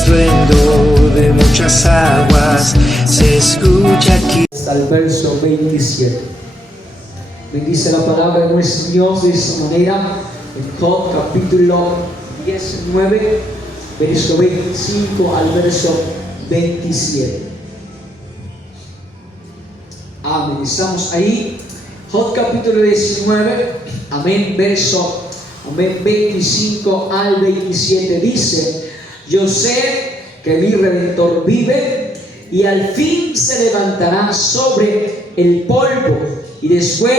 estruendo de muchas aguas se escucha aquí. Hasta el verso 27. Bendice la palabra de nuestro Dios de esta manera en Job capítulo 19, verso 25 al verso 27. Amén. Estamos ahí. Job capítulo 19, amén, verso 25 al 27 dice: yo sé que mi Redentor vive y al fin se levantará sobre el polvo, y después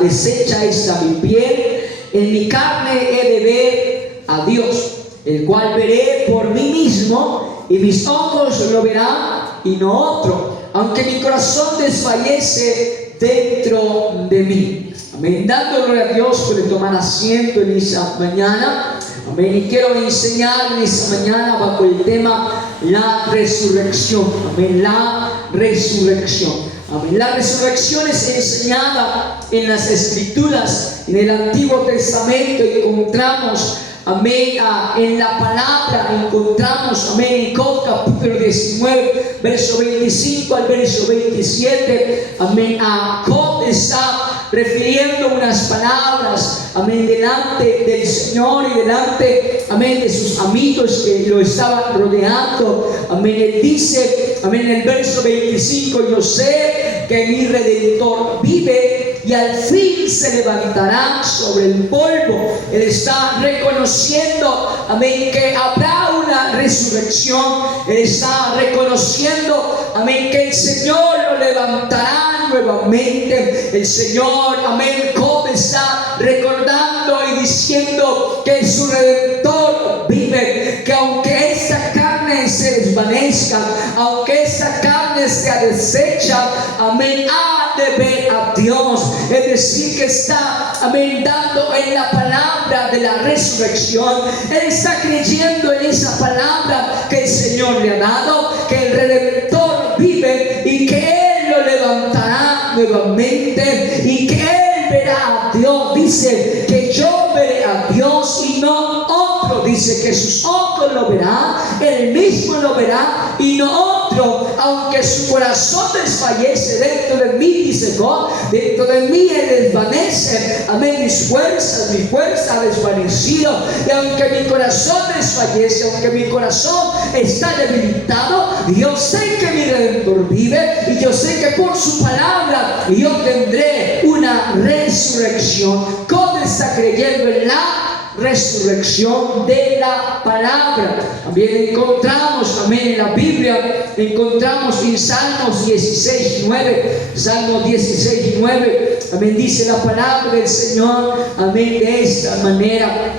deshecha está mi piel, en mi carne he de ver a Dios, el cual veré por mí mismo, y mis ojos lo verán y no otro, aunque mi corazón desfallece dentro de mí. Amén. Dando gloria a Dios por tomar asiento en esa mañana. Amén. Y quiero enseñar en esta mañana bajo el tema la resurrección. Amén. La resurrección. Amén. La resurrección es enseñada en las Escrituras. En el Antiguo Testamento encontramos, amén, en la palabra encontramos, amén, en Job capítulo 19, verso 25 al verso 27, amén, Job está refiriendo unas palabras, amén, delante del Señor y delante, amén, de sus amigos que lo estaban rodeando. Amén. Él dice, amén, en el verso 25: yo sé que mi Redentor vive y al fin se levantará sobre el polvo. Él está reconociendo, amén, que habrá una resurrección. Él está reconociendo, amén, que el Señor lo levantará nuevamente. El Señor, amén, Job está recordando y diciendo que su Redentor vive, que aunque esta carne se desvanezca, aunque esta carne sea deshecha, amén, ha de ver a Dios. Es decir, que está, amén, dando en la palabra de la resurrección. Él está creyendo en esa palabra que el Señor le ha dado, que el Redentor vive y que Él lo levantará nuevamente y que Él verá a Dios. Dice que yo veré a Dios y no otro. Dice que sus ojos lo verán, Él mismo lo verá y no otro, aunque su corazón desfallece dentro de mí, dice God, dentro de mí Él desvanece, amén, mi fuerza ha desvanecido, y aunque mi corazón desfallece, aunque mi corazón está debilitado, yo sé que mi Redentor vive y yo sé que por su palabra yo tendré una resurrección. God está creyendo en la resurrección de la palabra. También encontramos, amén, en la Biblia, encontramos en Salmos 16:9, Salmos 16:9, amén, dice la palabra del Señor, amén, de esta manera.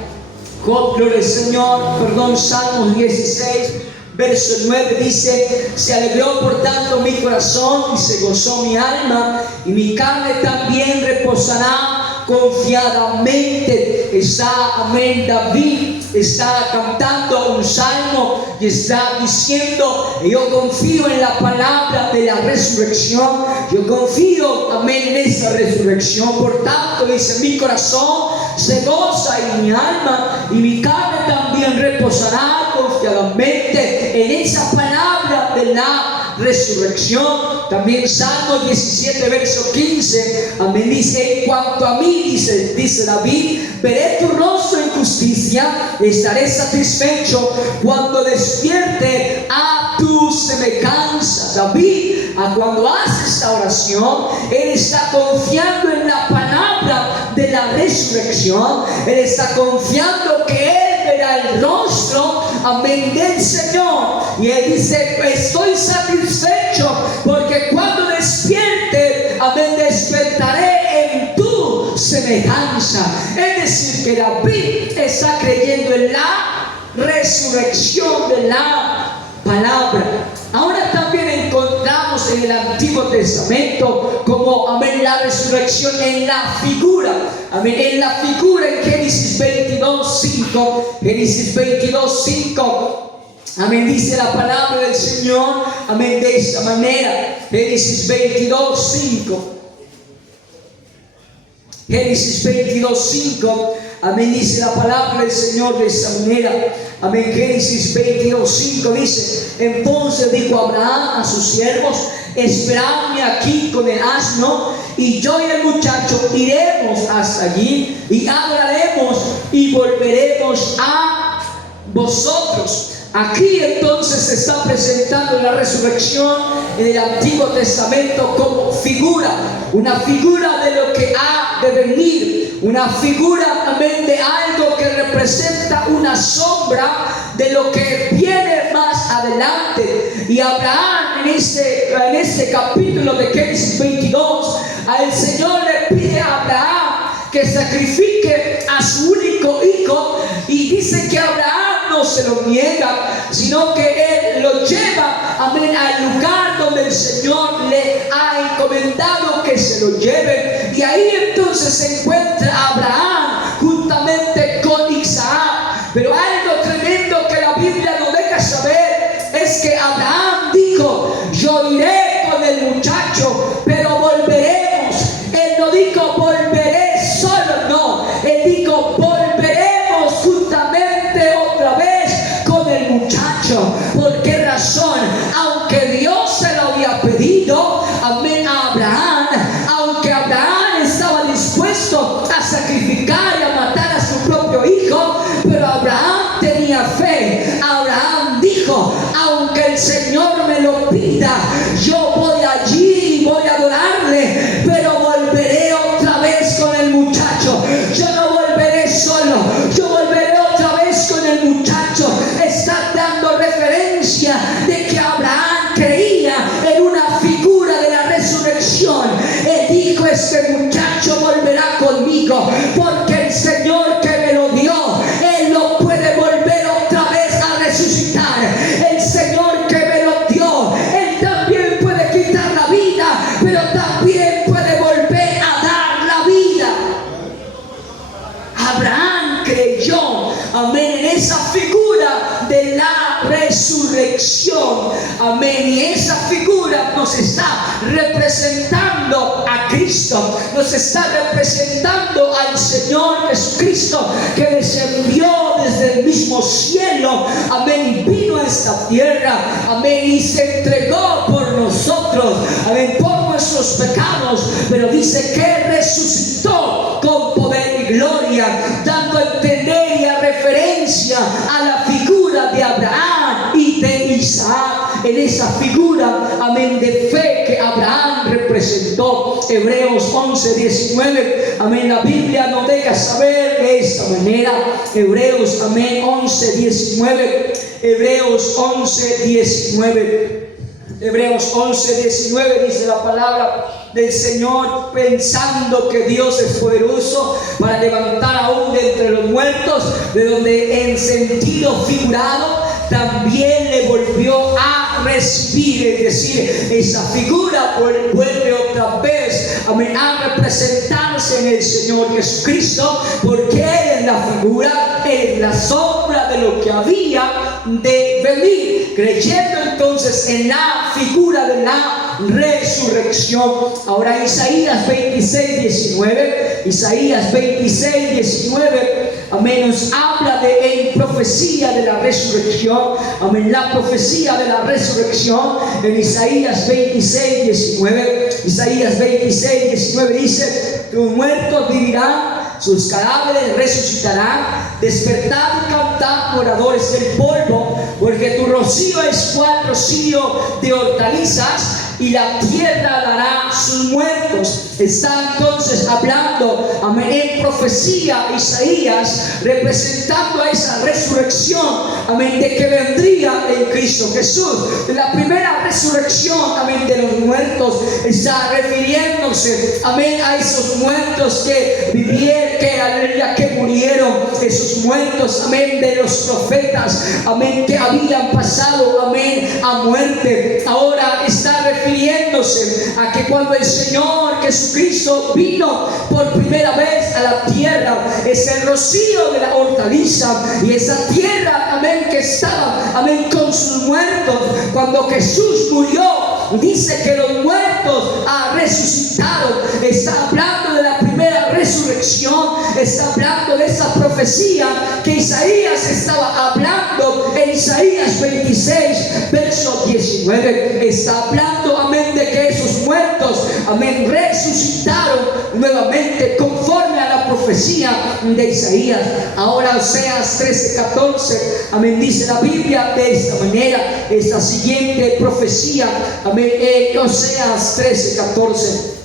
Gloria al Señor, Salmos 16, verso 9 dice: se alegró por tanto mi corazón y se gozó mi alma, y mi carne también reposará confiadamente. Está, amén, David está cantando un salmo y está diciendo: yo confío en la palabra de la resurrección, yo confío, amén, en esa resurrección. Por tanto, dice, mi corazón se goza y mi alma y mi carne también reposará confiadamente en esa palabra de la resurrección. También Salmo 17, verso 15, amén, dice: en cuanto a mí, dice David, veré tu rostro en justicia, estaré satisfecho cuando despierte a tu semejanza. David, cuando hace esta oración, él está confiando en la palabra de la resurrección. Él está confiando que él verá el rostro, amén, del Señor. Y él dice: estoy satisfecho porque cuando despierte, amén, despertaré en tu semejanza. Es decir, que David está creyendo en la resurrección de la palabra. Ahora también encontramos en el Antiguo Testamento como, amén, la resurrección en la figura. Amén, en la figura en Génesis 22:5. Génesis 22:5. Amén, dice la palabra del Señor, amén, de esta manera. Génesis 22:5. Génesis 22:5. Amén, dice la palabra del Señor de esa manera. Amén, Génesis 22:5 dice: entonces dijo Abraham a sus siervos: esperadme aquí con el asno, y yo y el muchacho iremos hasta allí y adoraremos y volveremos a vosotros. Aquí entonces se está presentando la resurrección en el Antiguo Testamento como figura, una figura de lo que ha de venir, una figura también de algo que representa una sombra de lo que viene más adelante. Y Abraham en este capítulo de Génesis 22, al Señor le pide a Abraham que sacrifique a su único hijo, y dice que Abraham no se lo niega, sino que él lo lleva, amén, al lugar donde el Señor le ha encomendado que se lo lleve. Y ahí entonces se encuentra Abraham juntamente con Isaac. Pero algo tremendo que la Biblia nos deja saber es que Abraham dijo: yo iré con el muchacho, pero volveremos. Él no dijo volveré solo, no, él dijo volveremos juntamente otra vez con el muchacho. ¿Por qué razón? Aunque Dios se lo había pedido, amén, a Abraham, aunque Abraham estaba dispuesto a sacrificar y a matar a su propio hijo, pero Abraham tenía fe. Abraham dijo: aunque el Señor me lo pida, yo voy allí y voy a adorarle, pero volveré otra vez con el muchacho. Yo no volveré solo, yo volveré otra vez con el muchacho. Está dando referencia de que Abraham creía en una figura de la resurrección. Él dijo: este muchacho volverá conmigo, porque el Señor que me lo dio, Él lo puede volver otra vez a resucitar. El Señor que me lo dio, Él también puede quitar la vida, pero también puede volver a dar la vida. Abraham creyó, amén, en esa figura de la resurrección, amén, y esa figura nos está representando a Cristo, nos está representando al Señor Jesucristo, que descendió desde el mismo cielo, amén, y vino a esta tierra, amén, y se entregó por nosotros, amén, por nuestros pecados, pero dice que resucitó con poder y gloria, dando a entender y a referencia a la figura de Abraham y de Isaac. En esa figura, amén, de fe que Abraham representó. Hebreos 11:19, amén, la Biblia nos deja saber de esta manera. Hebreos, amén, 11:19. Hebreos 11:19. Hebreos 11:19 dice la palabra del Señor: pensando que Dios es poderoso para levantar aún de entre los muertos, de donde en sentido figurado también le volvió a recibir. Es decir, esa figura vuelve otra vez, amén, a representarse en el Señor Jesucristo, porque Él es la figura, Él es la sombra de lo que había de venir. Creyendo entonces en la figura de la resurrección. Ahora Isaías 26:19, Isaías 26:19, amén, nos habla de en profecía de la resurrección, amén, la profecía de la resurrección en Isaías 26:19. Isaías 26:19 dice: tus muertos vivirán, sus cadáveres resucitarán, despertad y cantad, moradores del polvo, porque tu rocío es cual rocío de hortalizas, y la tierra dará sus muertos. Está entonces hablando, amén, en profecía Isaías, representando a esa resurrección, amén, de que vendría en Cristo Jesús. La primera resurrección, amén, de los muertos, está refiriéndose, amén, a esos muertos que vivieron, que murieron, esos muertos, amén, de los profetas, amén, que habían pasado, amén, a muerte. Ahora está refiriéndose a que cuando el Señor Jesucristo vino por primera vez a la tierra, es el rocío de la hortaliza, y esa tierra, amén, que estaba, amén, con sus muertos, cuando Jesús murió, dice que los muertos resucitaron. Está hablando de la primera resurrección resurrección está hablando de esa profecía que Isaías estaba hablando en Isaías 26, verso 19. Está hablando, amén, de que esos muertos, amén, resucitaron nuevamente conforme a la profecía de Isaías. Ahora Oseas 13:14, amén, dice la Biblia de esta manera, esta siguiente profecía, amén, Oseas 13:14.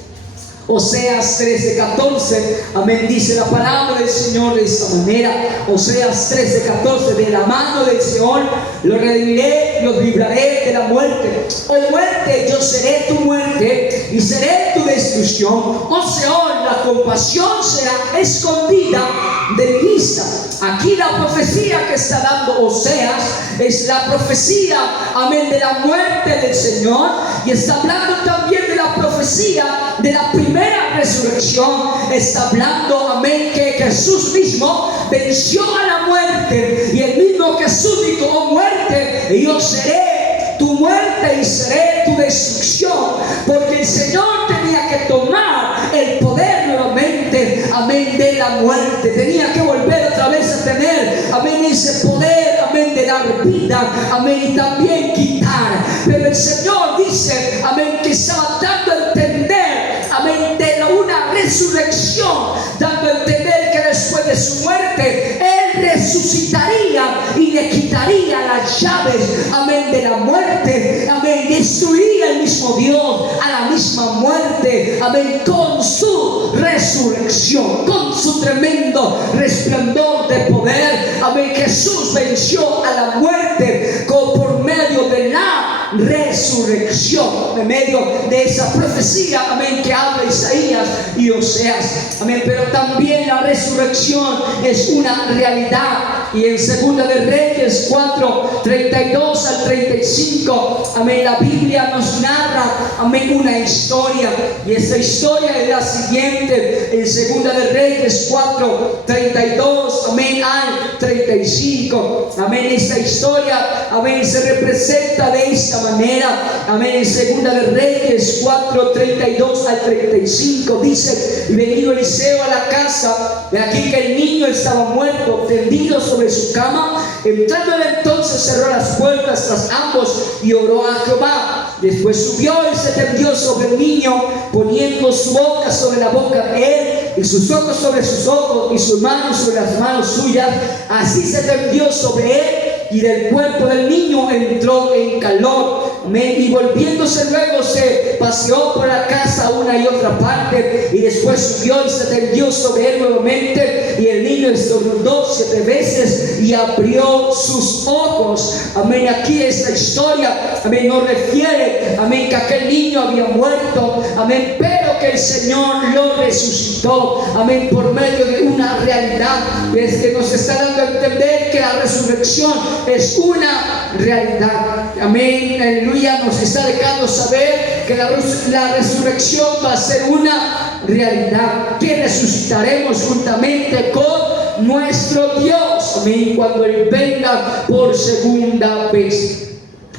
Oseas 13:14, amén, dice la palabra del Señor de esta manera. Oseas 13:14, de la mano del Señor los redimiré, los libraré de la muerte. Oh muerte, yo seré tu muerte y seré tu destrucción. Oh Seol, la compasión será escondida de mi vista. Aquí la profecía que está dando Oseas es la profecía, amén, de la muerte del Señor, y está hablando también de la profecía de la primera resurrección. Está hablando, amén, que Jesús mismo venció a la muerte, y el mismo Jesús dijo: oh muerte, yo seré tu muerte y seré tu destrucción, porque el Señor tenía que tomar el poder nuevamente, amén, de la muerte. Tenía que volver otra vez a tener, amén, ese poder, amén, de dar vida, amén, y también quitar. Pero el Señor dice, amén, que estaba dando a entender, amén, de una resurrección, dando a entender que después de su muerte Él resucitaría y le quitaría las llaves, amén, de la muerte, amén, destruiría el mismo Dios a la misma muerte, amén, con su resurrección, con su tremendo resplandor de poder, amén. Jesús venció a la muerte por medio de la resurrección, en medio de esa profecía, amén, que habla Isaías y Oseas, amén. Pero también la resurrección es una realidad, y en Segunda de Reyes 4, 32 al 35, amén, la Biblia nos narra, amén, una historia, y esta historia es la siguiente. En Segunda de Reyes 4, 32, amén, al 35, amén, esta historia, amén, se representa de esta manera, amén. En Segunda de Reyes 4, 32 al 35 dice: y venido Eliseo a la casa, de aquí que el niño estaba muerto, tendido sobre su cama, entrando él entonces cerró las puertas tras ambos y oró a Jehová. Después subió y se tendió sobre el niño, poniendo su boca sobre la boca de él, y sus ojos sobre sus ojos, y sus manos sobre las manos suyas. Así se tendió sobre él, y del cuerpo del niño entró en calor. Amén. Y volviéndose luego se paseó por la casa una y otra parte, y después subió y se tendió sobre él nuevamente, y el niño estornudó 7 veces y abrió sus ojos. Amén. Aquí esta historia, amén, nos refiere, amén, que aquel niño había muerto, amén, pero que el Señor lo resucitó, amén, por medio de una realidad. Es que nos está dando a entender que la resurrección es una realidad, amén, aleluya. Nos está dejando saber que la resurrección va a ser una realidad, que resucitaremos juntamente con nuestro Dios, amén, cuando Él venga por segunda vez.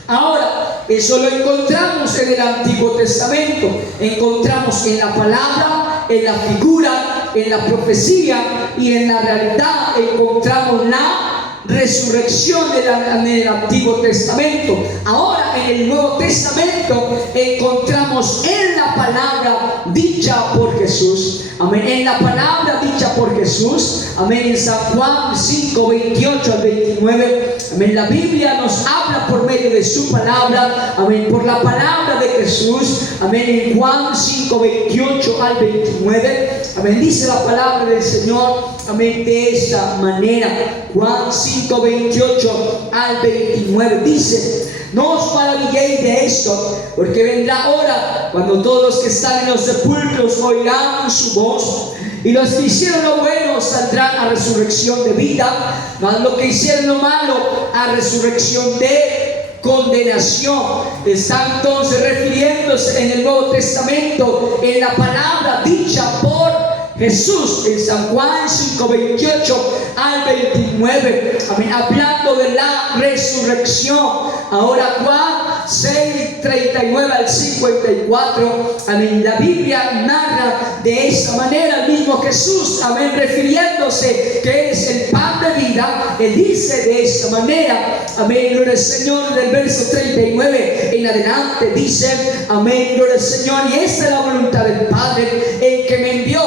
Ahora, eso lo encontramos en el Antiguo Testamento, encontramos en la palabra, en la figura, en la profecía, y en la realidad encontramos la resurrección en el Antiguo Testamento. Ahora en el Nuevo Testamento encontramos en la palabra dicha por Jesús, amén, en la palabra dicha por Jesús, amén, en San Juan 5, 28 al 29, amén. La Biblia nos habla por medio de su palabra, amén, por la palabra de Jesús, amén. En Juan 5, 28 al 29, amén, dice la palabra del Señor, amén, de esta manera. Juan 5, 28 al 29 dice: no os maravilléis de esto, porque vendrá hora cuando todos los que están en los sepulcros oirán su voz, y los que hicieron lo bueno saldrán a resurrección de vida, mas los que hicieron lo malo a resurrección de condenación. Está entonces refiriéndose en el Nuevo Testamento en la palabra dicha por Jesús, en San Juan 5, 28 al 29, amén, hablando de la resurrección. Ahora Juan 6, 39 al 54, amén, la Biblia narra de esta manera. El mismo Jesús, amén, refiriéndose que es el pan de vida, Él dice de esta manera, amén, gloria al Señor, del verso 39 en adelante, dice, amén, gloria al Señor, y esta es la voluntad del Padre, el que me envió,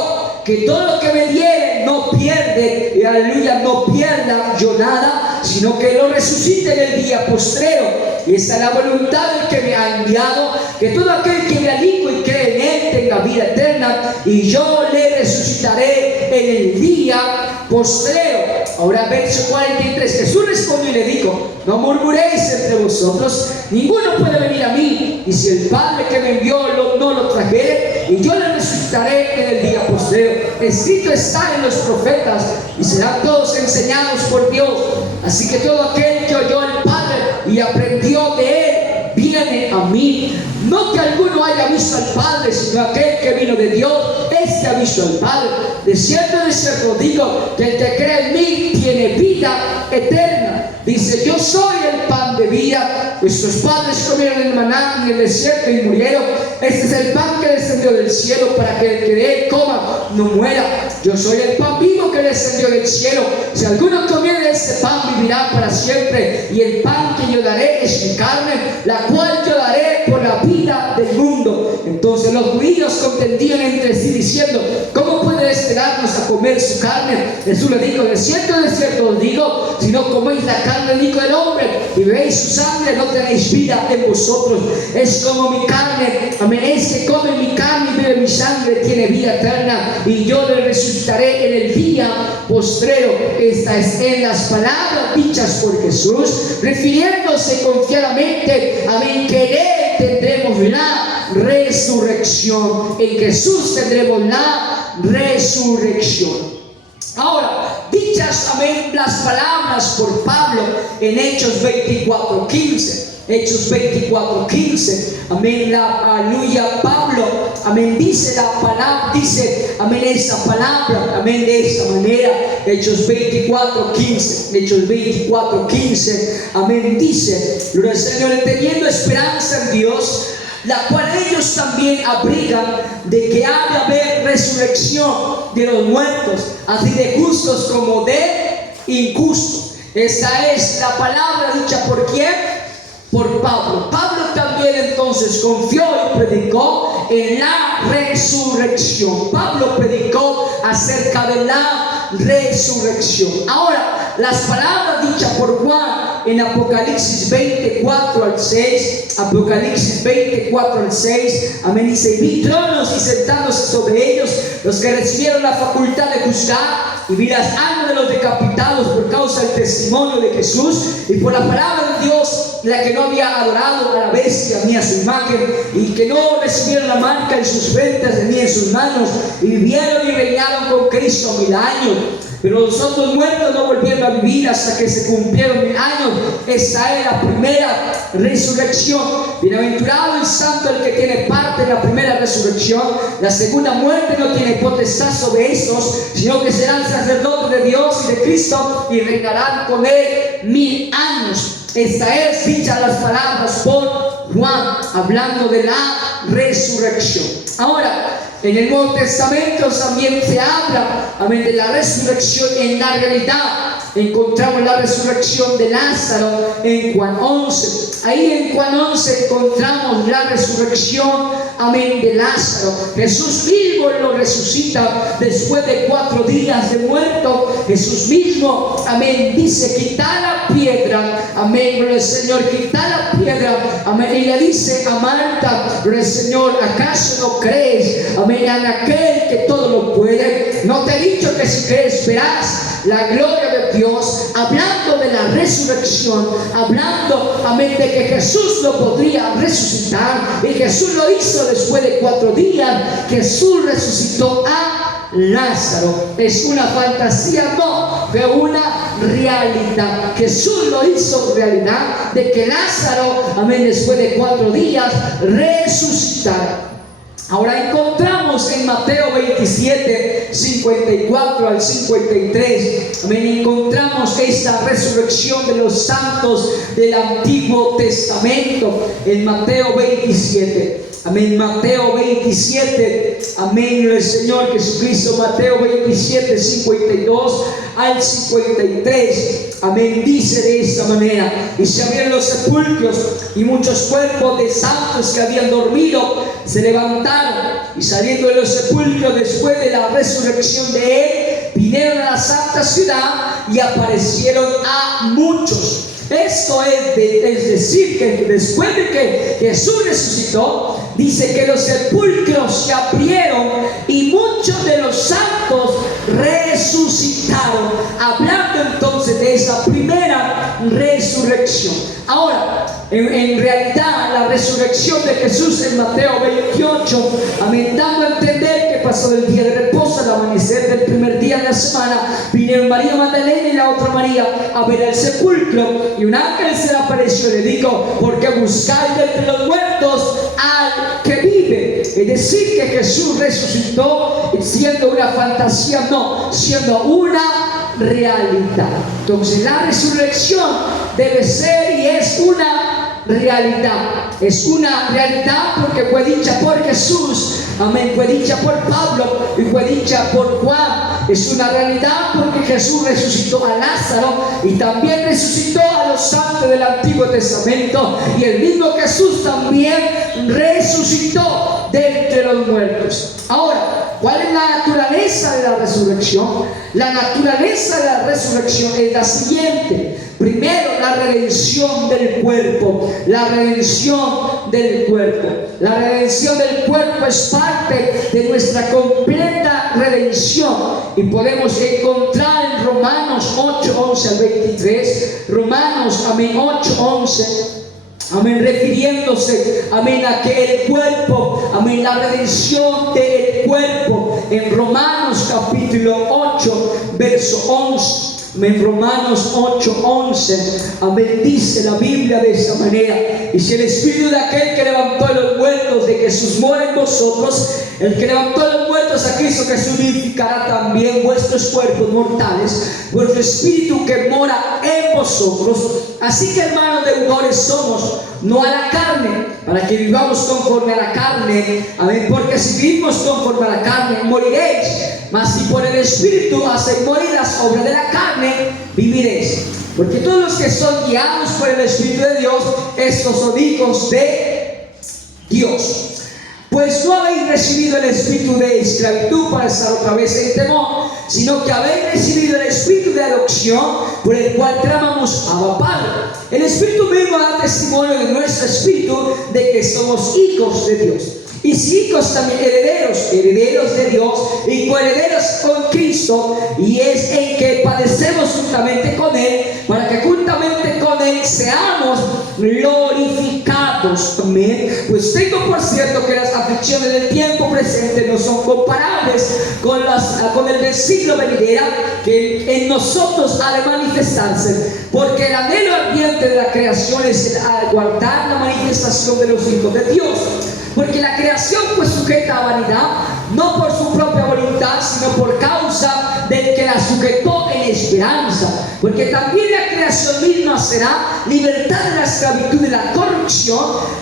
que todo lo que me diere no pierde, y aleluya, no pierda yo nada, sino que lo resucite en el día postrero. Y esta es la voluntad del que me ha enviado, que todo aquel que me alico y cree en Él tenga vida eterna, y yo le resucitaré en el día postrero. Ahora verso 43, Jesús respondió y le dijo, no murmuréis entre vosotros, ninguno puede venir a mí, y si el Padre que me envió no lo trajere, y yo le resucitaré en el día postrero. Escrito está en los profetas, y serán todos enseñados por Dios. Así que todo aquel que oyó al Padre y aprendió de Él, viene a mí. No que alguno haya visto al Padre, sino aquel que vino de Dios, este ha visto al Padre. De cierto digo, que el que cree en mí tiene vida eterna. Dice, yo soy el pan de vida. Vuestros padres comieron el maná en el desierto y murieron. Este es el pan que descendió del cielo, para que el que de él coma no muera. Yo soy el pan vivo que descendió del cielo. Si alguno comiere de este pan, vivirá para siempre. Y el pan que yo daré es mi carne, la cual yo daré por la vida del mundo. Entonces los judíos contendían entre sí diciendo, ¿cómo puede este darnos a comer su carne? Jesús le dijo, de cierto os digo, si no coméis la carne del Hijo del Hombre y bebéis su sangre, no tenéis vida en vosotros. Es como mi carne, amén, es que come mi carne y bebe mi sangre, tiene vida eterna, y yo le resucitaré en el día postrero. Esta es en las palabras dichas por Jesús, refiriéndose confiadamente, amén, que en Él tendremos la resurrección. En Jesús tendremos la resurrección. Ahora, dichas, amén, las palabras por Pablo en Hechos 24:15. Hechos 24:15, amén, aleluya, Pablo, amén, dice la palabra, dice, amén, esa palabra, amén, de esta manera. Hechos 24:15, Hechos 24:15, amén, dice, gloria al Señor, teniendo esperanza en Dios, la cual ellos también abrigan, de que ha de haber resurrección de los muertos, así de justos como de injustos. Esta es la palabra dicha por ¿quién? Por Pablo. Pablo también entonces confió y predicó en la resurrección. Pablo predicó acerca de la resurrección. Ahora, las palabras dichas por Juan en Apocalipsis 24 al 6, Apocalipsis 24 al 6, amén, dice, vi tronos y sentándose sobre ellos los que recibieron la facultad de juzgar, y vi las almas de los decapitados por causa del testimonio de Jesús y por la palabra de Dios, la que no había adorado a la bestia ni a su imagen, y que no recibieron la marca en sus frentes ni en sus manos, y vivieron y reinaron con Cristo 1000 años. Pero los otros muertos no volvieron a vivir hasta que se cumplieron 1000 años. Esta es la primera resurrección. Bienaventurado y santo el que tiene parte en la primera resurrección. La segunda muerte no tiene potestad sobre estos, sino que serán sacerdotes de Dios y de Cristo, y reinarán con él 1000 años. Esta es dicha las palabras por Juan, hablando de la resurrección. Ahora, en el Nuevo Testamento también se habla, amén, de la resurrección en la realidad. Encontramos la resurrección de Lázaro en Juan 11. Ahí en Juan 11 encontramos la resurrección, amén, de Lázaro. Jesús mismo lo resucita después de 4 días de muerto. Jesús mismo, amén, dice, quita la piedra, amén, gloria al Señor, quita la piedra, amén, y le dice a Marta, gloria al Señor, ¿acaso no crees, amén, en aquel que todo lo puede? No te he dicho que si crees verás la gloria de Dios, hablando de la resurrección, hablando, amén, de que Jesús lo podría resucitar, y Jesús lo hizo después de 4 días. Jesús resucitó a Lázaro. Es una fantasía, no, fue una realidad. Jesús lo hizo realidad, de que Lázaro, amén, después de 4 días resucitara. Ahora encontramos en Mateo 27, 54 al 53, amén, encontramos esta resurrección de los santos del Antiguo Testamento en Mateo 27. Amén, Mateo 27, amén, el Señor Jesucristo, Mateo 27, 52 al 53, amén, dice de esta manera: y se abrieron los sepulcros, y muchos cuerpos de santos que habían dormido se levantaron, y saliendo de los sepulcros después de la resurrección de él, vinieron a la santa ciudad y aparecieron a muchos. Esto es decir, que después de que Jesús resucitó, dice que los sepulcros se abrieron y muchos de los santos resucitaron, hablando entonces de esa primera resurrección. Ahora, en realidad, la resurrección de Jesús en Mateo 28, amén, dando a entender que pasó del día de reposo al amanecer del primer día de la semana, vinieron María Magdalena y la otra María a ver el sepulcro, y un ángel se le apareció y le dijo: ¿por qué buscáis de entre los muertos al que vive? Es decir, que Jesús resucitó siendo una fantasía, no, siendo una realidad. Entonces la resurrección debe ser y es una realidad. Es una realidad porque fue dicha por Jesús, amén, fue dicha por Pablo y fue dicha por Juan. Es una realidad porque Jesús resucitó a Lázaro y también resucitó a los santos del Antiguo Testamento, y el mismo Jesús también resucitó de entre los muertos. Ahora, ¿cuál es la naturaleza de la resurrección? La naturaleza de la resurrección es la siguiente. Primero, la redención del cuerpo. La redención del cuerpo. La redención del cuerpo es parte de nuestra completa redención. Y podemos encontrar en Romanos 8, 11 al 23. Romanos, amén, 8, 11. Amén, refiriéndose, amén, a que el cuerpo, amén, la redención del cuerpo, en Romanos capítulo 8, verso 11. En Romanos 8, 11, amén, dice la Biblia de esta manera: y si el espíritu de aquel que levantó a los muertos de Jesús mora en vosotros, el que levantó a los muertos a Cristo Jesús vivificará también vuestros cuerpos mortales, vuestro espíritu que mora en vosotros. Así que, hermanos, deudores somos, no a la carne, para que vivamos conforme a la carne, amén, porque si vivimos conforme a la carne, moriréis. Mas si por el Espíritu hacéis morir las obras de la carne, viviréis. Porque todos los que son guiados por el Espíritu de Dios, estos son hijos de Dios. Pues no habéis recibido el espíritu de esclavitud para estar otra vez en temor, sino que habéis recibido el espíritu de adopción, por el cual clamamos: Abba, Padre. El Espíritu mismo da testimonio de nuestro espíritu de que somos hijos de Dios. Y si hijos, también herederos, herederos de Dios y coherederos con Cristo, y es en que padecemos juntamente con Él, para que juntamente con Él seamos glorificados. Amén. Pues tengo por cierto que las aflicciones del tiempo presente no son comparables con el del siglo venidero, que en nosotros ha de manifestarse, porque el anhelo ardiente de la creación es el aguardar la manifestación de los hijos de Dios. Porque la creación fue sujeta a vanidad, no por su propia voluntad, sino por causa del que la sujetó en esperanza. Porque también la creación misma será libertad de la esclavitud y la corrupción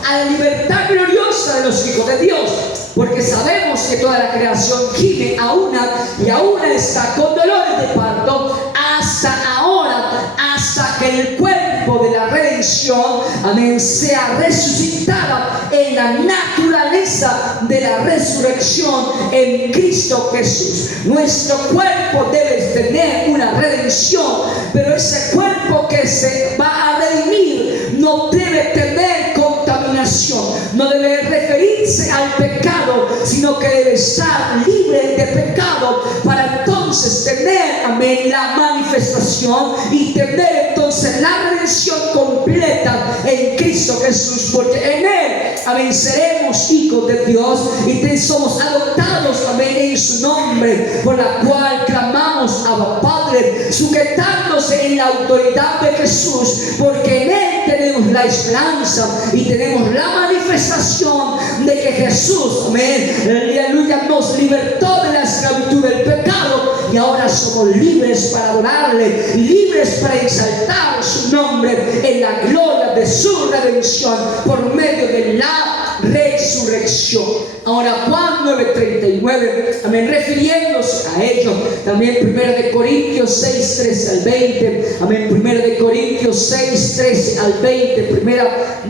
a la libertad gloriosa de los hijos de Dios. Porque sabemos que toda la creación gime a una y a una está con dolores de parto hasta ahora, hasta que el cuerpo de la redención, amén, sea resucitada en la naturaleza de la resurrección en Cristo Jesús. Nuestro cuerpo debe tener una redención, pero ese cuerpo que se va a redimir no debe tener contaminación, no debe referirse al pecado, sino que debe estar libre de pecado, para entonces tener, amén, la manifestación y tener entonces la redención completa en Cristo Jesús, porque en Él, amén, seremos hijos de Dios y somos adoptados, amén, en su nombre, por la cual clamamos: Abba, Padre, sujetándose en la autoridad de Jesús, porque en Él tenemos la esperanza y tenemos la manifestación de que Jesús, amén, aleluya, nos libertó de la esclavitud del pecado, y ahora somos libres para adorarle, libres para exaltar su nombre en la gloria de su redención por medio de la resurrección resurrección. Ahora Juan 9:39, amén, refiriéndose a ello. También 1 de Corintios 6, 13 al 20, amén, 1 de Corintios 6, 13 al 20, 1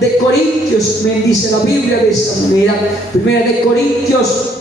de Corintios, amén, dice la Biblia de esta manera, 1 de Corintios,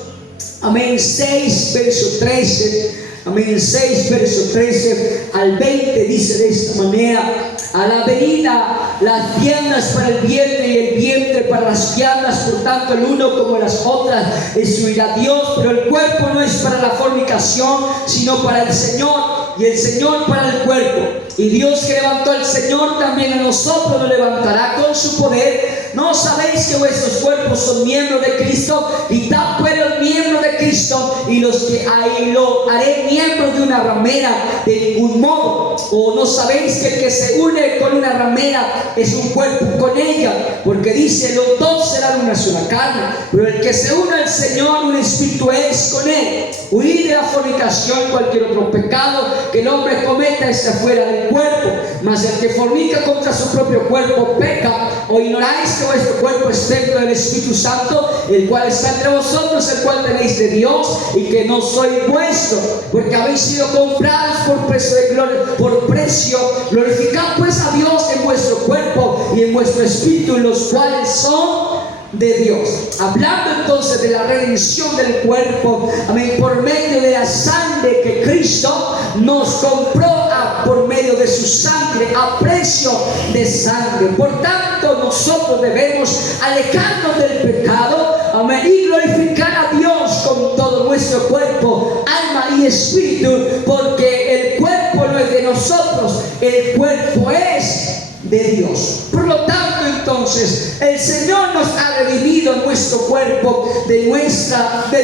amén, 6, verso 13, amén, 6, verso 13 al 20, dice de esta manera: a la venida, las viandas para el vientre y el vientre para las viandas, por tanto el uno como las otras destruirá Dios, pero el cuerpo no es para la fornicación, sino para el Señor, y el Señor para el cuerpo. Y Dios que levantó al Señor, también a nosotros lo levantará con su poder. ¿No sabéis que vuestros cuerpos son miembros de Cristo? Quitad pues los miembros de Cristo y los que ahí lo haré miembros de una ramera, de ningún modo. ¿O no sabéis que el que se une con una ramera es un cuerpo con ella? Porque dice: los dos serán una sola carne. Pero el que se une al Señor, un espíritu es con él. Huid de la fornicación. Cualquier otro pecado que el hombre cometa está fuera del cuerpo, mas el que fornica contra su propio cuerpo peca. ¿O ignoráis que vuestro cuerpo es templo del Espíritu Santo, el cual está entre vosotros, el cual tenéis de Dios, y que no sois vuestro? Porque habéis sido comprados por precio de gloria, por precio. Glorificad pues a Dios en vuestro cuerpo y en vuestro espíritu, los cuales son de Dios. Hablando entonces de la redención del cuerpo, amén, por medio de la sangre que Cristo nos compró, por medio de su sangre, a precio de sangre. Por tanto, nosotros debemos alejarnos del pecado, amén, y glorificar a Dios con todo nuestro cuerpo, alma y espíritu, porque el cuerpo no es de nosotros, el cuerpo es de Dios. Por lo tanto, entonces, el Señor nos ha redimido nuestro cuerpo de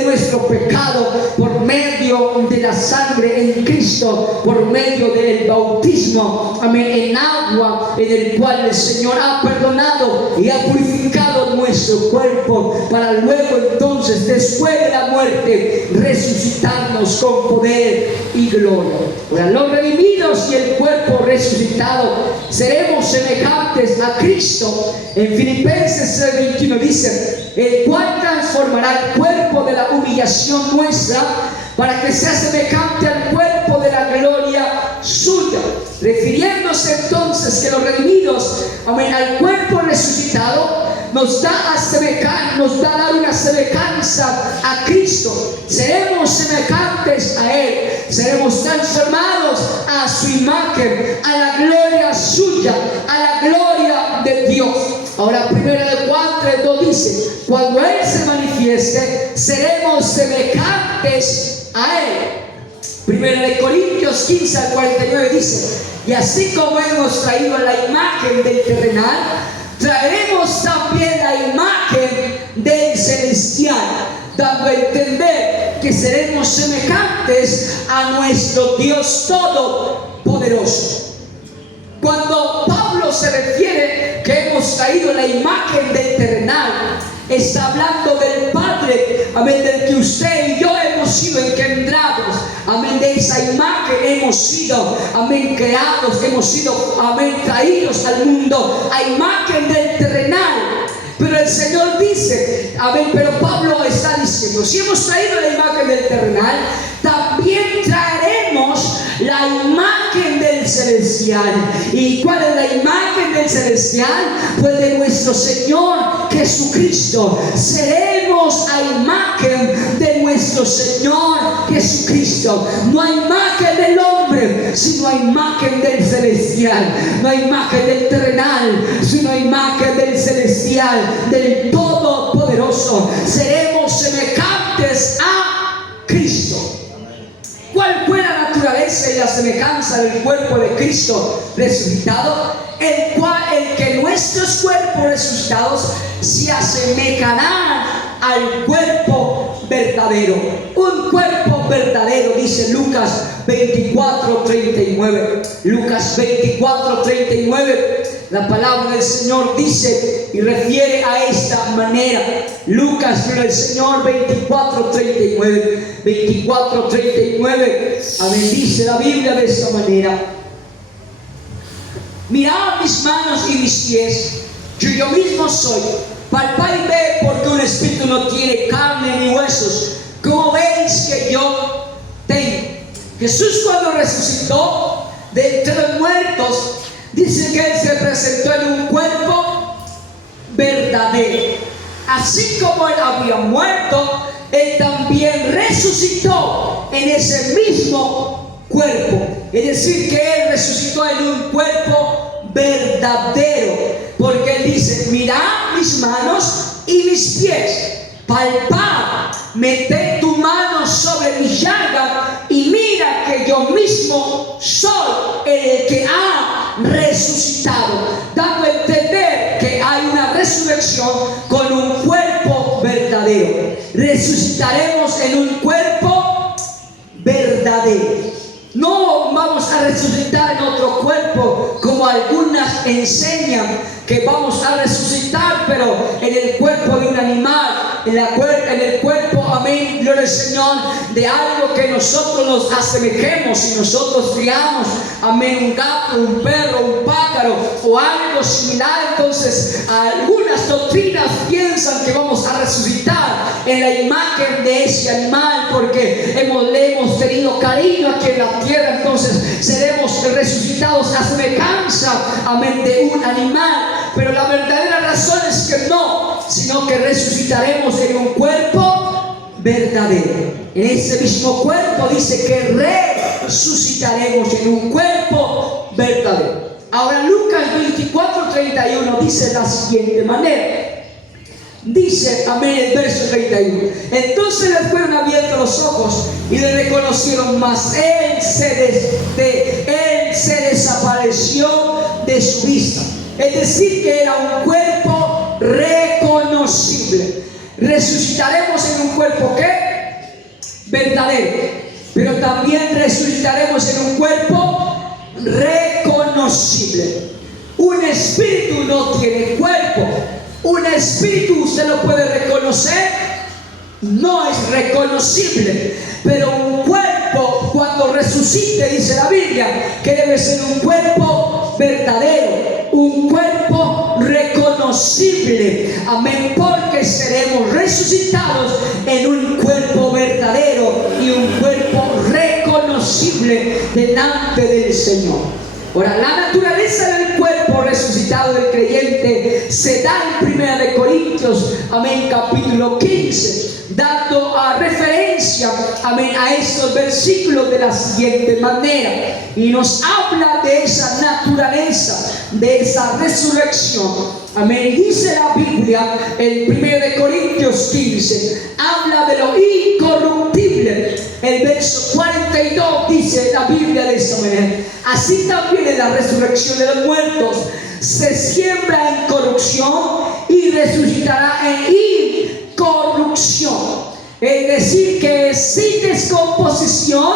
nuestro pecado por medio de la sangre en Cristo, por medio del bautismo, amén, en agua, en el cual el Señor ha perdonado y ha purificado nuestro cuerpo, para luego entonces, después de la muerte, resucitarnos con poder y gloria. Ahora, los redimidos y el cuerpo resucitado seremos semejantes a Cristo. En Filipenses 3:21 dice: el cual transformará el cuerpo de la humillación nuestra, para que sea semejante al cuerpo de la gloria suya. Refiriéndose entonces que los redimidos, amén, al cuerpo resucitado, nos da a dar una semejanza a Cristo. Seremos semejantes a Él, seremos transformados a su imagen, a la gloria suya, a la gloria de Dios. Ahora 1 de Juan 3:2 dice: cuando Él se manifieste, seremos semejantes a Él. 1 de Corintios 15 al 49 dice: y así como hemos traído la imagen del terrenal, traeremos también la imagen del celestial, dando a entender que seremos semejantes a nuestro Dios todopoderoso. Cuando Pablo se refiere que hemos traído la imagen del terrenal, está hablando del Padre, amén, del que usted y yo hemos sido engendrados, amén, de esa imagen hemos sido, amén, creados, hemos sido, amén, traídos al mundo a imagen del terrenal. Pero el Señor dice, amén, pero Pablo está diciendo: si hemos traído la imagen del terrenal, también traeremos la imagen del celestial. ¿Y cuál es la imagen del celestial? Pues de nuestro Señor Jesucristo. Seremos a imagen de nuestro Señor Jesucristo. No hay imagen del hombre, sino hay imagen del celestial. No hay imagen del terrenal, sino hay imagen del celestial, del Todopoderoso. Seremos semejantes a Cristo. ¿Cuál fue la naturaleza y la semejanza del cuerpo de Cristo resucitado? El que nuestros cuerpos resucitados se asemejarán al cuerpo verdadero. Un cuerpo verdadero, dice Lucas 24:39. Lucas 24:39. La palabra del Señor dice y refiere a esta manera. Lucas, pero el Señor 24:39. 24:39. Amén. Dice la Biblia de esta manera: mirad mis manos y mis pies, yo mismo soy. Palpad y ve, porque un espíritu no tiene carne ni huesos, como veis que yo tengo. Jesús, cuando resucitó de entre los muertos, dice que Él se presentó en un cuerpo verdadero. Así como Él había muerto, Él también resucitó en ese mismo cuerpo. Es decir, que Él resucitó en un cuerpo verdadero. Porque Él dice: mirad mis manos y mis pies, palpad, meted tu mano sobre mi llaga y mira que yo mismo soy el que ha resucitado, dando a entender que hay una resurrección con un cuerpo verdadero. Resucitaremos en un cuerpo verdadero. No vamos a resucitar en otro cuerpo, como algunas enseñan que vamos a resucitar, pero en el cuerpo de un animal, en el cuerpo, amén, gloria al Señor, de algo que nosotros nos asemejemos y nosotros criamos, amén, un gato, un perro, un pájaro o algo similar. Entonces, algunas doctrinas piensan que vamos a resucitar en la imagen de ese animal, porque le hemos tenido cariño aquí en la tierra. Entonces seremos resucitados a semejanza, amén, de un animal. Pero la verdadera razón es que no, sino que resucitaremos en un cuerpo verdadero. En ese mismo cuerpo dice que resucitaremos en un cuerpo verdadero. Ahora Lucas 24:31 dice de la siguiente manera. Dice, amén, el verso 31. Entonces les fueron abiertos los ojos y le reconocieron, mas él se desapareció de su vista. Es decir, que era un cuerpo reconocible. Resucitaremos en un cuerpo ¿qué? Verdadero. Pero también resucitaremos en un cuerpo reconocible. Un espíritu no tiene cuerpo. Un espíritu usted lo puede reconocer, no es reconocible, pero un cuerpo cuando resucite, dice la Biblia, que debe ser un cuerpo verdadero, un cuerpo reconocible, amén, porque seremos resucitados en un cuerpo verdadero y un cuerpo reconocible delante del Señor. Ahora, la naturaleza del cuerpo resucitado del creyente se da en 1 Corintios, amén, capítulo 15, dando referencia, amén, a estos versículos de la siguiente manera. Y nos habla de esa naturaleza, de esa resurrección. Amén. Dice la Biblia en 1 Corintios 15, habla de lo incorruptible. El verso 42 dice la Biblia de esta manera: así también en la resurrección de los muertos se siembra en corrupción y resucitará en incorrupción. Es decir, que sin descomposición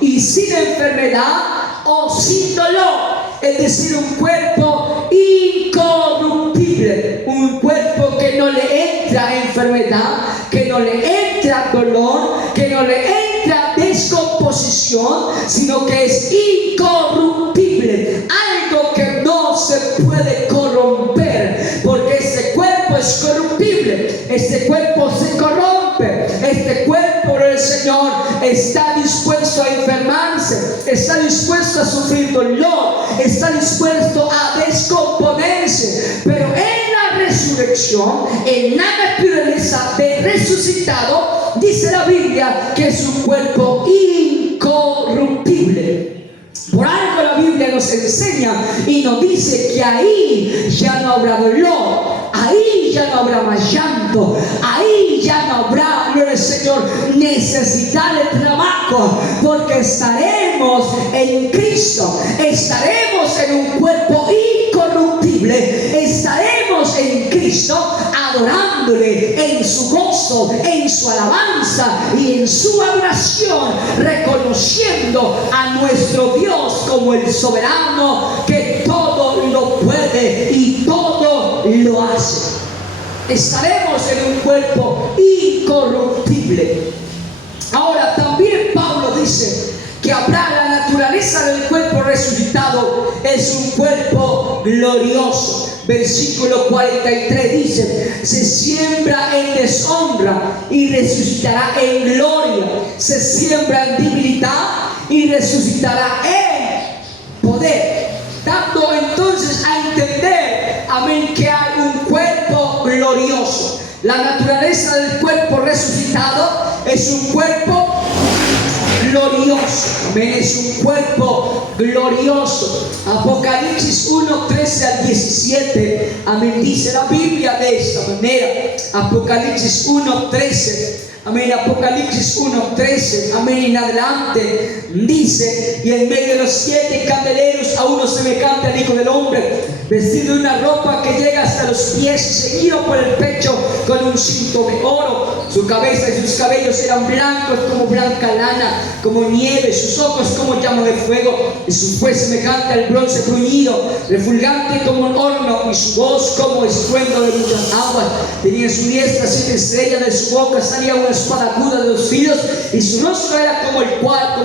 y sin enfermedad o sin dolor. Es decir, un cuerpo incorruptible, un cuerpo que no le entra enfermedad, que no le entra dolor, que no le entra descomposición, sino que es incorruptible, algo que no se puede corromper, porque este cuerpo es corruptible, este cuerpo se corrompe, este cuerpo del Señor está dispuesto a enfermarse, está dispuesto a sufrir dolor, está dispuesto a descomponerse, pero en la resurrección, en la naturaleza de resucitado, dice la Biblia que es un cuerpo incorruptible. Por algo la Biblia nos enseña y nos dice que ahí ya no habrá dolor, ahí ya no habrá más llanto, ahí ya no habrá, gloria al Señor, necesidad de trabajo, porque estaremos en Cristo, estaremos en un cuerpo incorruptible, estaremos en Cristo adorándole en su gozo, en su alabanza y en su adoración, reconociendo a nuestro Dios como el soberano que todo lo puede y todo lo hace. Estaremos en un cuerpo incorruptible. Ahora también Pablo dice que habrá la naturaleza del cuerpo resucitado, es un cuerpo glorioso. versículo 43 dice, se siembra en deshonra y resucitará en gloria, se siembra en debilidad y resucitará en poder, dando entonces a entender, amén, que hay un cuerpo glorioso. La naturaleza del cuerpo resucitado es un cuerpo glorioso, amén, es un cuerpo glorioso. Apocalipsis 1, 13 al 17, amén, dice la Biblia de esta manera. Apocalipsis 1, 13, amén, Apocalipsis 1, 13, amén, en adelante dice, y en medio de los 7 candeleros a uno semejante al Hijo del Hombre, vestido de una ropa que llega hasta los pies, seguido por el pecho con un cinto de oro. Su cabeza y sus cabellos eran blancos como blanca lana, como nieve, sus ojos como llama de fuego, y su fue semejante al bronce bruñido, refulgante como un horno, y su voz como estruendo de muchas aguas. Tenía en su diestra 7 estrellas, de su boca salía una espada aguda de 2 filos, y su rostro era como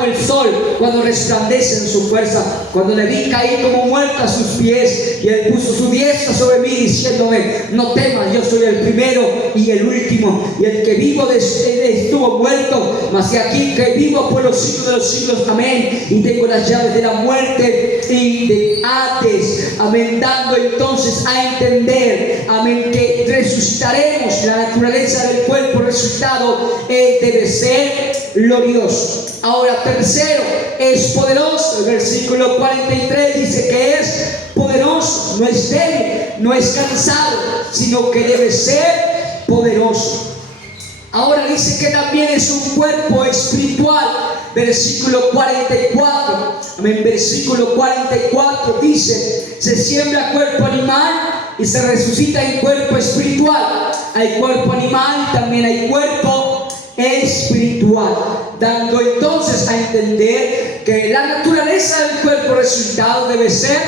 el sol cuando resplandece en su fuerza. Cuando le vi, caí como muerto a sus pies, y él puso su diestra sobre mí, diciéndome, no temas, yo soy el primero y el último, y el que vivo estuvo muerto, mas de aquí que vivo por los siglos de los siglos, amén, y tengo las llaves de la muerte y de Hades, amén, dando entonces a entender, amén, que resucitaremos. La naturaleza del cuerpo resucitado debe ser glorioso. Ahora, tercero, es poderoso. El versículo 43 dice que es poderoso, no es débil, no es cansado, sino que debe ser poderoso. Ahora dice que también es un cuerpo espiritual. Versículo 44, amén, versículo 44 dice, se siembra cuerpo animal y se resucita en cuerpo espiritual. Hay cuerpo animal y también hay cuerpo espiritual, dando entonces a entender que la naturaleza del cuerpo resucitado debe ser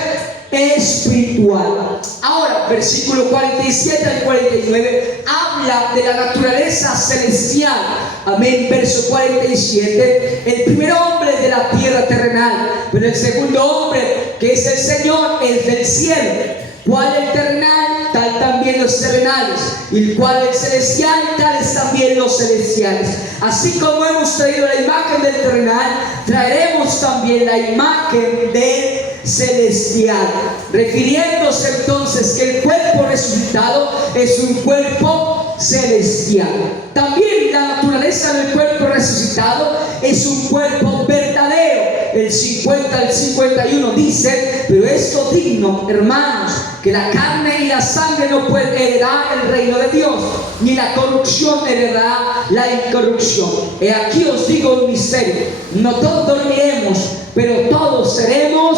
espiritual. Ahora, versículo 47 al 49 habla de la naturaleza celestial. Amén, verso 47, el primer hombre es de la tierra terrenal, pero el segundo hombre, que es el Señor, es del cielo. Cual el terrenal, tal también los terrenales, y el cual el celestial, tales también los celestiales. Así como hemos traído la imagen del terrenal, traeremos también la imagen del celestial, refiriéndose entonces que el cuerpo resucitado es un cuerpo celestial. También la naturaleza del cuerpo resucitado es un cuerpo verdadero. El 50 al 51 dice, pero esto digno, hermanos, que la carne y la sangre no pueden heredar el reino de Dios, ni la corrupción heredará la incorrupción. He aquí os digo un misterio, no todos dormiremos, pero todos seremos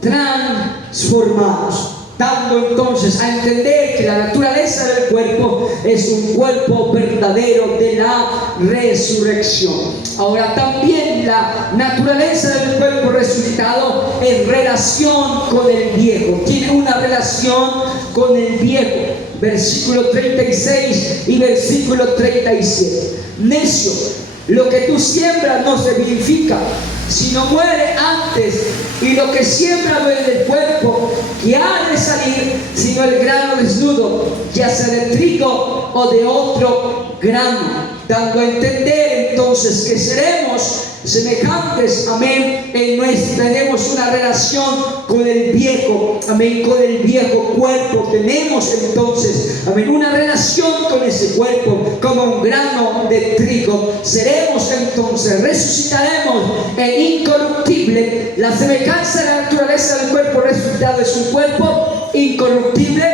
transformados, dando entonces a entender que la naturaleza del cuerpo es un cuerpo verdadero de la resurrección. Ahora, también la naturaleza del cuerpo resucitado es relación con el viejo, tiene una relación con el viejo. Versículo 36 y versículo 37. Necio, lo que tú siembras no se vivifica, sino muere antes, y lo que siembra no es del cuerpo que ha de salir, sino el grano desnudo, ya sea de trigo o de otro grano, dando a entender entonces que seremos semejantes, amén, tenemos una relación con el viejo, amén, con el viejo cuerpo. Tenemos entonces, amén, una relación con ese cuerpo como un grano de trigo. Seremos entonces, resucitaremos en incorruptible. La semejanza de la naturaleza del cuerpo resucitado es un cuerpo incorruptible,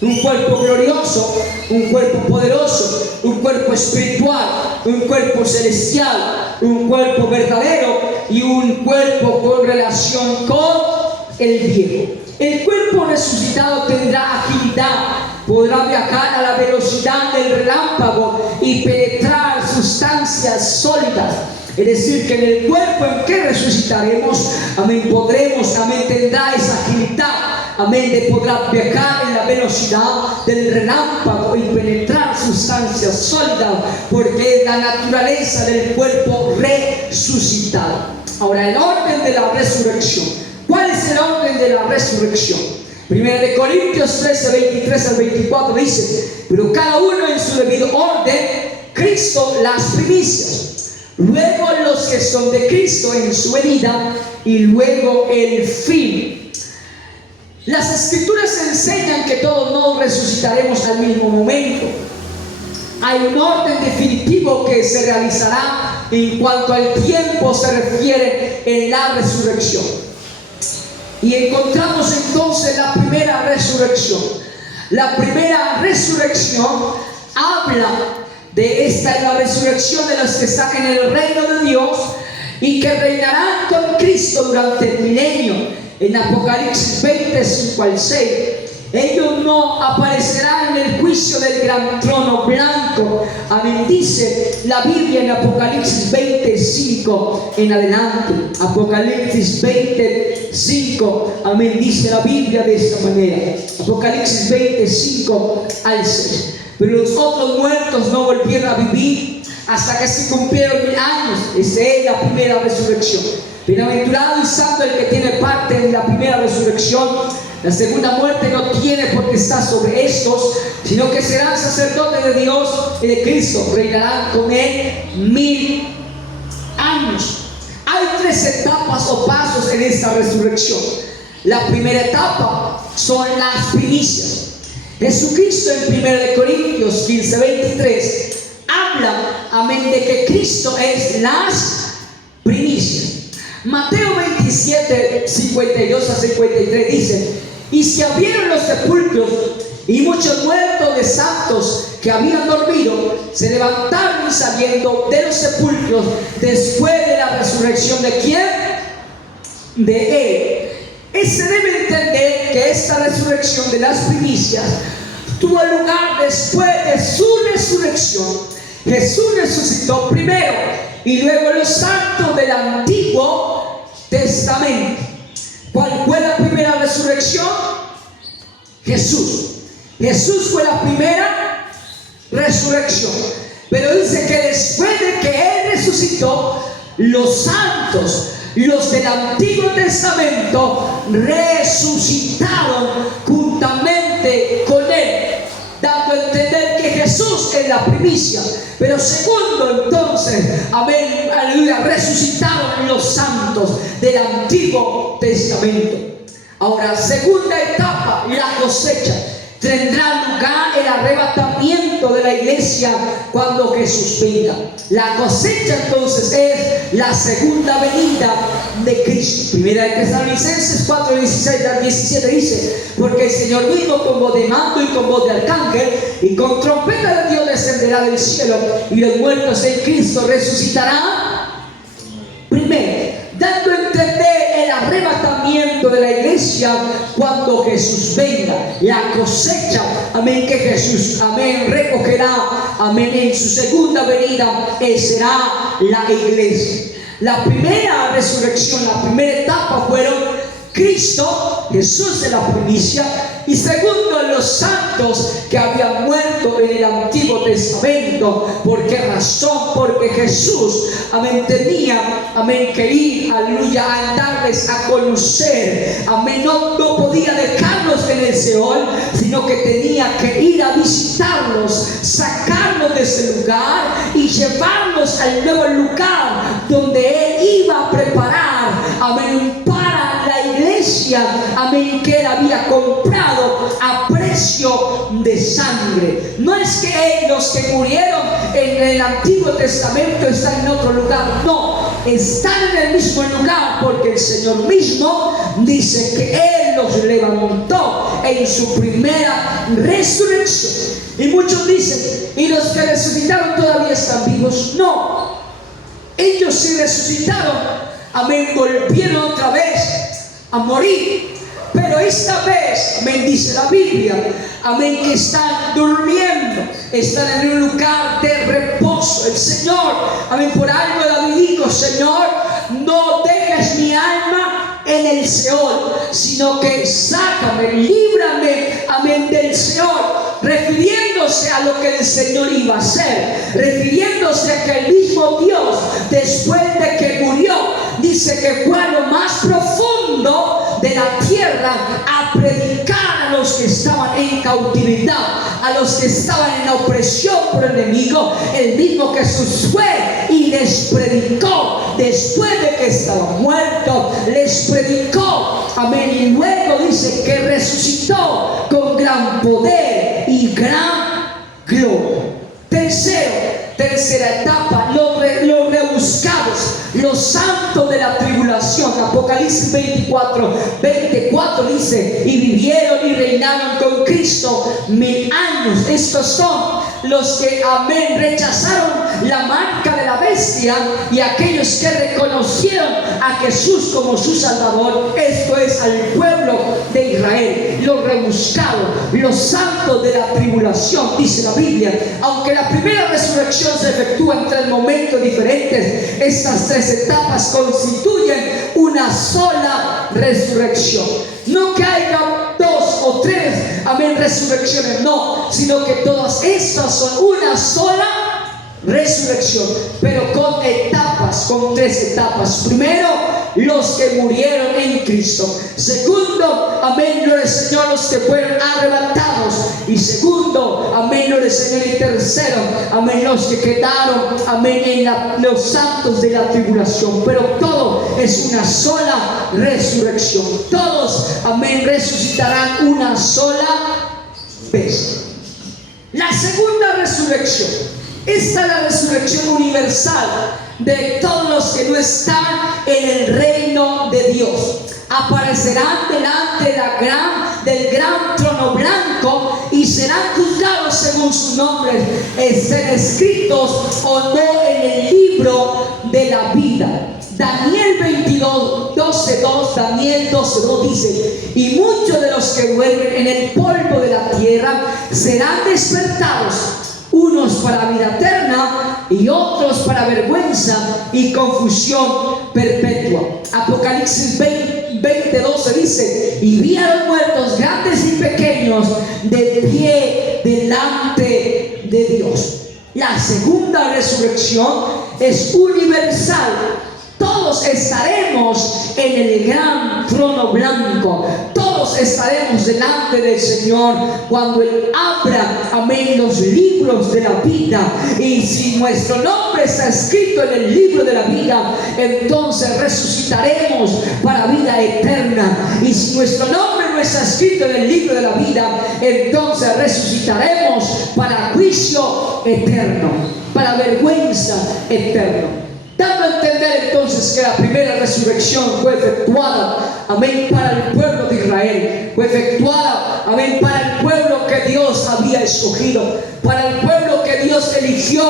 un cuerpo glorioso, un cuerpo poderoso, un cuerpo espiritual, un cuerpo celestial, un cuerpo verdadero y un cuerpo con relación con el viejo. El cuerpo resucitado tendrá agilidad, podrá viajar a la velocidad del relámpago y penetrar sustancias sólidas. Es decir, que en el cuerpo en que resucitaremos, amén, podremos, amén, tendrá esa agilidad, amén, de podrá viajar en la velocidad del relámpago y penetrar sustancias sólidas, porque es la naturaleza del cuerpo resucitado. Ahora, el orden de la resurrección. ¿Cuál es el orden de la resurrección? Primera de Corintios 13, 23 al 24 dice: pero cada uno en su debido orden, Cristo las primicias, luego los que son de Cristo en su venida, y luego el fin. Las escrituras enseñan que todos no resucitaremos al mismo momento. Hay un orden definitivo que se realizará en cuanto al tiempo se refiere en la resurrección. Y encontramos entonces la primera resurrección. La primera resurrección habla de esta, la resurrección de los que están en el reino de Dios y que reinarán con Cristo durante el milenio. En Apocalipsis 20, 5 al 6. Ellos no aparecerán en el juicio del gran trono blanco. Amén. Dice la Biblia en Apocalipsis 25 en adelante. Apocalipsis 25. Amén. Dice la Biblia de esta manera. Apocalipsis 25 al 6. Pero los otros muertos no volvieron a vivir hasta que se cumplieron 1000 años. Esa es la primera resurrección. Bienaventurado y santo el que tiene parte en la primera resurrección. La segunda muerte no tiene porque está sobre estos, sino que serán sacerdotes de Dios y de Cristo. Reinarán con él 1000 años. Hay 3 etapas o pasos en esta resurrección. La primera etapa son las primicias. Jesucristo en 1 Corintios 15, 23 habla, amén, de que Cristo es las primicias. Mateo 27, 52 a 53 dice: y se abrieron los sepulcros, y muchos muertos de santos que habían dormido se levantaron y saliendo de los sepulcros después de la resurrección de ¿quién? De él. Se debe entender que esta resurrección de las primicias tuvo lugar después de su resurrección. Jesús resucitó primero y luego los santos del Antiguo Testamento. ¿Cuál fue la primera resurrección? Jesús. Jesús fue la primera resurrección. Pero dice que después de que Él resucitó, los santos, los del Antiguo Testamento, resucitaron juntamente con Él, dando a entender que Jesús es la primicia. Pero segundo, entonces, amén, aleluya, resucitaron los santos del Antiguo Testamento. Ahora, segunda etapa, la cosecha. Tendrá lugar el arrebatamiento de la iglesia cuando Jesús venga. La cosecha entonces es la segunda venida de Cristo. Primera de Tesalonicenses 4, 16 al 17 dice: porque el Señor mismo con voz de mando y con voz de arcángel y con trompeta de Dios descenderá del cielo, y los muertos en Cristo resucitarán primero, dando a entender el arrebatamiento de la iglesia cuando Jesús venga. La cosecha, amén, que Jesús, amén, recogerá, amén, en su segunda venida, será la iglesia. La primera resurrección, la primera etapa fueron Cristo, Jesús de la primicia, y segundo, los santos que habían muerto en el Antiguo Testamento. ¿Por qué razón? Porque Jesús, amén, tenía, amén, que ir, aleluya, a darles a conocer, amén, no podía dejarlos en el Seol, sino que tenía que ir a visitarlos, sacarlos de ese lugar y llevarlos al nuevo lugar donde Él iba a preparar, amén, para la iglesia, amén, que Él había comprado a precio de sangre. No es que los que murieron en el Antiguo Testamento están en otro lugar, no, están en el mismo lugar, porque el Señor mismo dice que Él los levantó en su primera resurrección. Y muchos dicen: ¿y los que resucitaron todavía están vivos? No, ellos sí resucitaron, amén, volvieron otra vez a morir. Pero esta vez, amén, dice la Biblia, amén, que están durmiendo, están en un lugar de reposo. El Señor, amén, por algo David dijo: Señor, no dejes mi alma en el Seol, sino que sácame, líbrame, amén, del Seol. Refiriéndose a lo que el Señor iba a hacer, refiriéndose a que el mismo Dios, después de que murió, dice que fue a lo más profundo de la tierra a predicar que estaban en cautividad, a los que estaban en la opresión por el enemigo, el mismo Jesús fue y les predicó después de que estaban muertos, les predicó, amén, y luego dice que resucitó con gran poder y gran gloria. Tercera etapa, los rebuscados, los santos de la tribulación. Apocalipsis 24 dice, y vivieron y reinaron con Cristo 1000 años. Estos son los que, amén, rechazaron la marca de la bestia y aquellos que reconocieron a Jesús como su Salvador. Esto es al pueblo de Israel, los rebuscados, los santos de la tribulación, dice la Biblia. Aunque la primera resurrección se efectúa en 3 momentos diferentes, estas 3 etapas constituyen una sola resurrección. No que haya 2 o 3, amén, resurrecciones, no, sino que todas estas son una sola resurrección, pero con etapas, con 3 etapas. Primero, los que murieron en Cristo. Segundo, amén, gloria al Señor, los que fueron arrebatados. Y segundo, amén, gloria al Señor. Y tercero, amén, los que quedaron, amén, en los santos de la tribulación. Pero todo es una sola resurrección. Todos, amén, resucitarán una sola vez. La segunda resurrección, esta es la resurrección universal de todos los que no están en el reino de Dios. Aparecerán delante del gran trono blanco y serán juzgados según sus nombres estén escritos o no en el libro de la vida. Daniel 12:2 dice, y muchos de los que duermen en el polvo de la tierra serán despertados, unos para vida eterna y otros para vergüenza y confusión perpetua. Apocalipsis 20:12 dice, y vi a los muertos grandes y pequeños de pie delante de Dios. La segunda resurrección es universal. Todos estaremos en el gran trono blanco. Todos estaremos delante del Señor cuando Él abra, amén, los libros de la vida. Y si nuestro nombre está escrito en el libro de la vida, entonces resucitaremos para vida eterna. Y si nuestro nombre no está escrito en el libro de la vida, entonces resucitaremos para juicio eterno, para vergüenza eterna. Dando a entender entonces que la primera resurrección fue efectuada, amén, para el pueblo de Israel. Fue efectuada, amén, para el pueblo que Dios había escogido, para el pueblo que Dios eligió,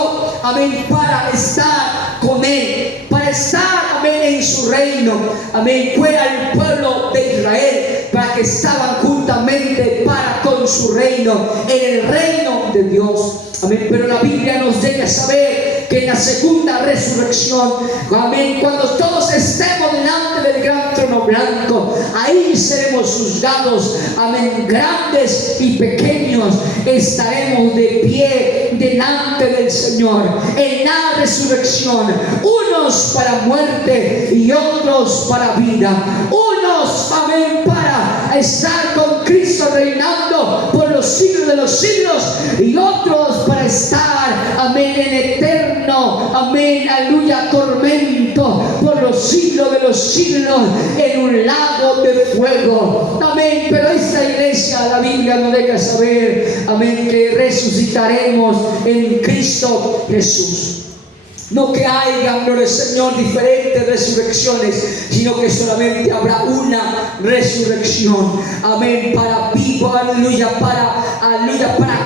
amén, para estar con Él, para estar, amén, en su reino. Amén, fue al pueblo de Israel para que estaban juntamente para con su reino, en el reino de Dios. Amén, pero la Biblia nos deja saber que en la segunda resurrección, amén, cuando todos estemos delante del gran trono blanco, ahí seremos juzgados, amén, grandes y pequeños, estaremos de pie delante del Señor en la resurrección, unos para muerte y otros para vida, unos, amén, para estar con Cristo reinando por los siglos de los siglos y otros para estar, amén, en eterno, amén, aleluya, tormento por los siglos de los siglos en un lago de fuego. Amén, pero esta iglesia, la Biblia nos deja saber, amén, que resucitaremos en Cristo Jesús. No que haya, gloria al Señor, diferentes resurrecciones, sino que solamente habrá una resurrección. Amén, para vivos, aleluya, para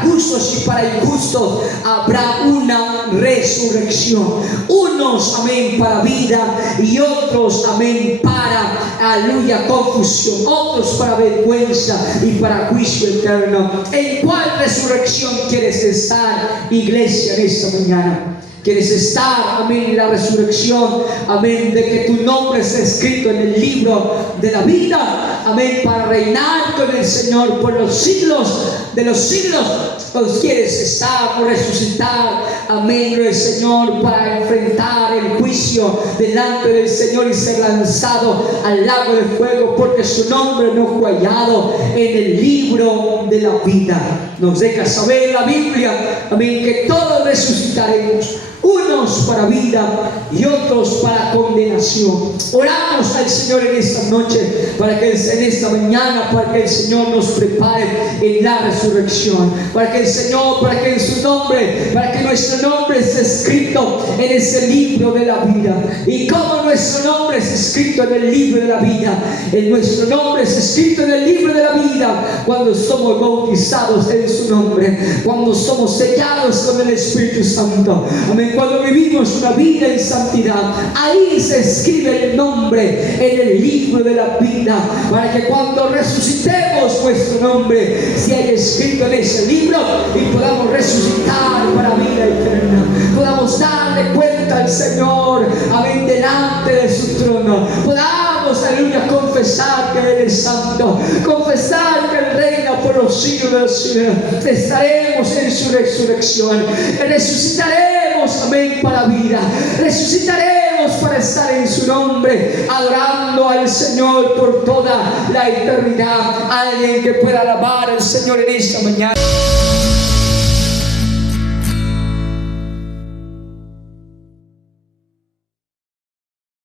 justos y para injustos habrá una resurrección. Unos, amén, para vida y otros, amén, para, aleluya, confusión. Otros para vergüenza y para juicio eterno. ¿En cuál resurrección quieres estar, iglesia, en esta mañana? Quieres estar, amén, en la resurrección, amén, de que tu nombre esté escrito en el libro de la vida, amén, para reinar con el Señor por los siglos de los siglos. Pues quieres estar o resucitar, amén, el Señor, para enfrentar el juicio delante del Señor y ser lanzado al lago de fuego, porque su nombre no fue hallado en el libro de la vida. Nos deja saber la Biblia, amén, que todos resucitaremos, unos para vida y otros para condenación. Oramos al Señor en esta noche, para que en esta mañana, para que el Señor nos prepare en la resurrección, para que el Señor, para que en su nombre, para que nuestro nombre esté escrito en ese libro de la vida. Y como nuestro nombre es escrito en el libro de la vida, nuestro nombre es escrito en el libro de la vida cuando somos bautizados en su nombre, cuando somos sellados con el Espíritu Santo, amén, cuando vivimos una vida en santidad. Ahí se escribe el nombre en el libro de la vida, para que cuando resucitemos, nuestro nombre se haya escrito en ese libro y podamos resucitar para vida eterna, podamos darle cuenta al Señor, amén, delante de su trono, podamos, aleluya, confesar que Él es santo, confesar que Él reina por los siglos de los siglos. Estaremos en su resurrección, resucitaremos, amén, para vida, resucitaremos para estar en su nombre, adorando al Señor por toda la eternidad. Alguien que pueda alabar al Señor en esta mañana.